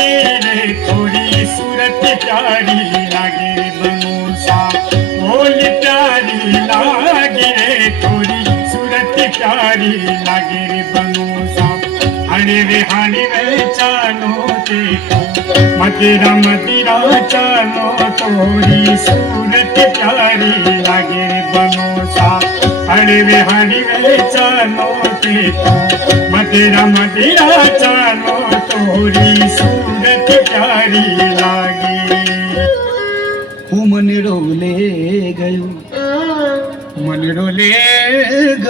लागे रे थोड़ी सूरत प्यारी लागे रे बनोसा बोली प्यारी लागे रे थोड़ी सूरत प्यारी लागे रे बनोसा हणवे हणवे चालो देखो मदिरा मदिरा चालो थोड़ी सूरत प्यारी लागे रे बनोसा हणवे हणवे चालो देखो मदिरा मदिरा चालो थोड़ी सूरत प्यारी लागे હું મને ડોલે ગયું મને ડોલે